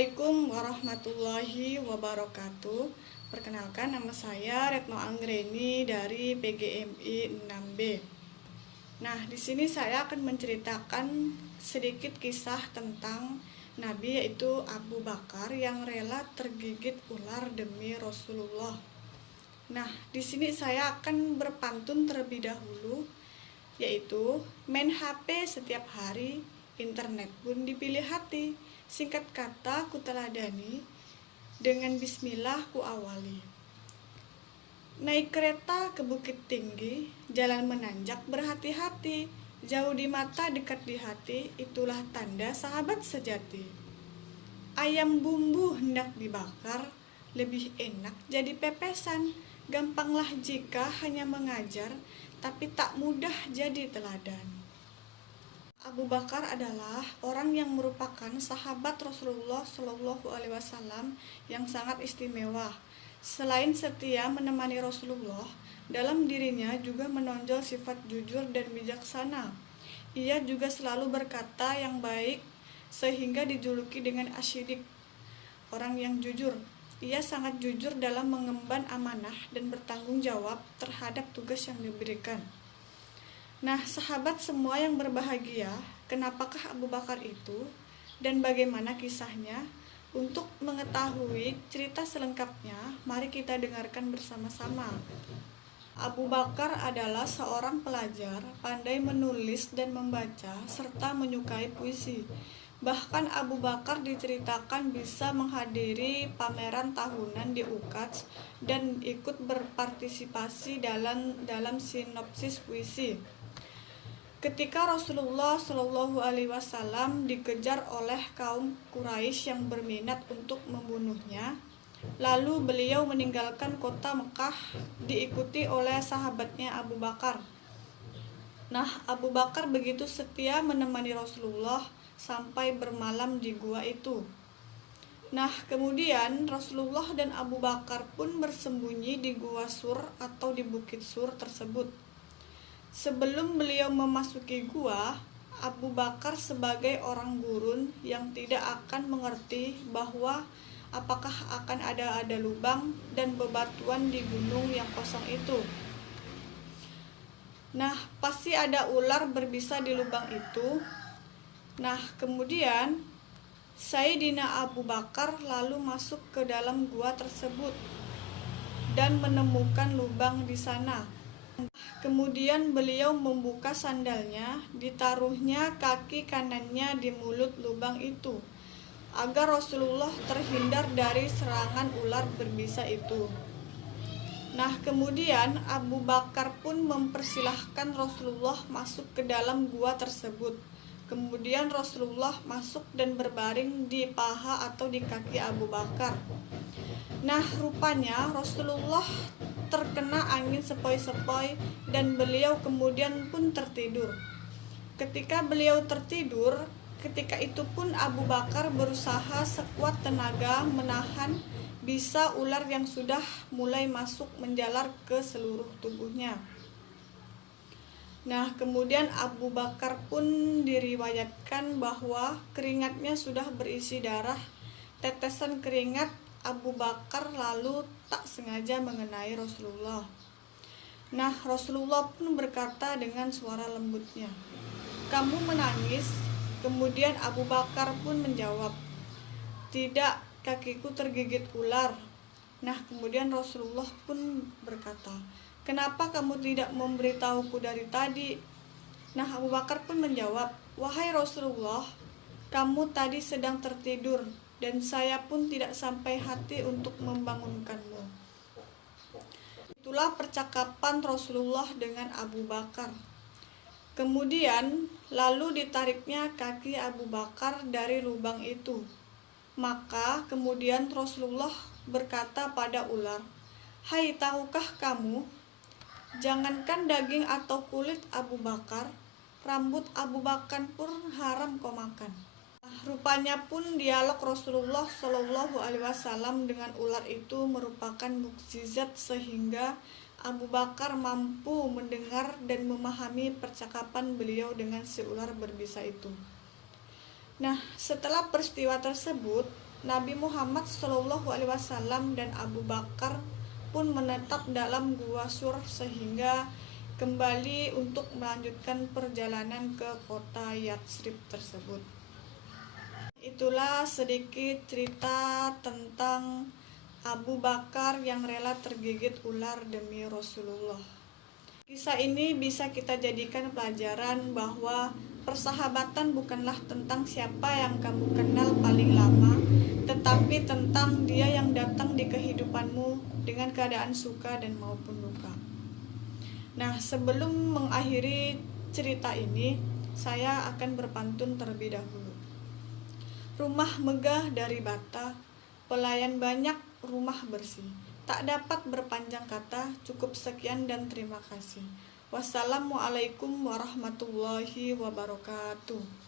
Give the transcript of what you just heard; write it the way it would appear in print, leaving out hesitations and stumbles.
Assalamualaikum warahmatullahi wabarakatuh. Perkenalkan, nama saya Retno Anggreni dari PGMI 6B. Nah, di sini saya akan menceritakan sedikit kisah tentang Nabi, yaitu Abu Bakar yang rela tergigit ular demi Rasulullah. Nah, di sini saya akan berpantun terlebih dahulu, yaitu main HP setiap hari, internet pun dipilih hati. Singkat kata ku teladani, dengan bismillah ku awali. Naik kereta ke bukit tinggi, jalan menanjak berhati-hati. Jauh di mata, dekat di hati, itulah tanda sahabat sejati. Ayam bumbu hendak dibakar, lebih enak jadi pepesan. Gampanglah jika hanya mengajar, tapi tak mudah jadi teladan. Abu Bakar adalah orang yang merupakan sahabat Rasulullah Shallallahu Alaihi Wasallam yang sangat istimewa. Selain setia menemani Rasulullah, dalam dirinya juga menonjol sifat jujur dan bijaksana. Ia juga selalu berkata yang baik, sehingga dijuluki dengan asyidik, orang yang jujur. Ia sangat jujur dalam mengemban amanah dan bertanggung jawab terhadap tugas yang diberikan. Nah, sahabat semua yang berbahagia, kenapakah Abu Bakar itu dan bagaimana kisahnya? Untuk mengetahui cerita selengkapnya, mari kita dengarkan bersama-sama. Abu Bakar adalah seorang pelajar, pandai menulis dan membaca, serta menyukai puisi. Bahkan Abu Bakar diceritakan bisa menghadiri pameran tahunan di UKAJ dan ikut berpartisipasi dalam sinopsis puisi. Ketika Rasulullah Shallallahu Alaihi Wasallam dikejar oleh kaum Quraisy yang berminat untuk membunuhnya, lalu beliau meninggalkan kota Mekah diikuti oleh sahabatnya Abu Bakar. Nah, Abu Bakar begitu setia menemani Rasulullah sampai bermalam di gua itu. Nah, kemudian Rasulullah dan Abu Bakar pun bersembunyi di gua Sur atau di bukit Sur tersebut. Sebelum beliau memasuki gua, Abu Bakar sebagai orang gurun yang tidak akan mengerti bahwa apakah akan ada lubang dan bebatuan di gunung yang kosong itu. Nah, pasti ada ular berbisa di lubang itu. Nah, kemudian Sayyidina Abu Bakar lalu masuk ke dalam gua tersebut dan menemukan lubang di sana. Kemudian beliau membuka sandalnya, ditaruhnya kaki kanannya di mulut lubang itu, agar Rasulullah terhindar dari serangan ular berbisa itu. Nah, kemudian Abu Bakar pun mempersilahkan Rasulullah masuk ke dalam gua tersebut. Kemudian Rasulullah masuk dan berbaring di paha atau di kaki Abu Bakar. Nah, rupanya Rasulullah terkena angin sepoi-sepoi dan beliau kemudian pun tertidur. Ketika beliau tertidur, ketika itu pun Abu Bakar berusaha sekuat tenaga menahan bisa ular yang sudah mulai masuk menjalar ke seluruh tubuhnya. Nah, kemudian Abu Bakar pun diriwayatkan bahwa keringatnya sudah berisi darah. Tetesan keringat Abu Bakar lalu tak sengaja mengenai Rasulullah. Nah, Rasulullah pun berkata dengan suara lembutnya, "Kamu menangis?" Kemudian Abu Bakar pun menjawab, "Tidak, kakiku tergigit ular." Nah, kemudian Rasulullah pun berkata, "Kenapa kamu tidak memberitahuku dari tadi?" Nah, Abu Bakar pun menjawab, "Wahai Rasulullah, kamu tadi sedang tertidur dan saya pun tidak sampai hati untuk membangunkanmu." Itulah percakapan Rasulullah dengan Abu Bakar. Kemudian lalu ditariknya kaki Abu Bakar dari lubang itu. Maka kemudian Rasulullah berkata pada ular, "Hai, tahukah kamu, jangankan daging atau kulit Abu Bakar, rambut Abu Bakar pun haram kau makan." Rupanya pun dialog Rasulullah Shallallahu Alaihi Wasallam dengan ular itu merupakan mukjizat sehingga Abu Bakar mampu mendengar dan memahami percakapan beliau dengan si ular berbisa itu. Nah, setelah peristiwa tersebut, Nabi Muhammad SAW dan Abu Bakar pun menetap dalam gua Sur sehingga kembali untuk melanjutkan perjalanan ke kota Yatsrib tersebut. Itulah sedikit cerita tentang Abu Bakar yang rela tergigit ular demi Rasulullah. Kisah ini bisa kita jadikan pelajaran bahwa persahabatan bukanlah tentang siapa yang kamu kenal paling lama, tetapi tentang dia yang datang di kehidupanmu dengan keadaan suka dan maupun duka. Nah, sebelum mengakhiri cerita ini, saya akan berpantun terlebih dahulu. Rumah megah dari bata, pelayan banyak, rumah bersih. Tak dapat berpanjang kata, cukup sekian dan terima kasih. Wassalamualaikum warahmatullahi wabarakatuh.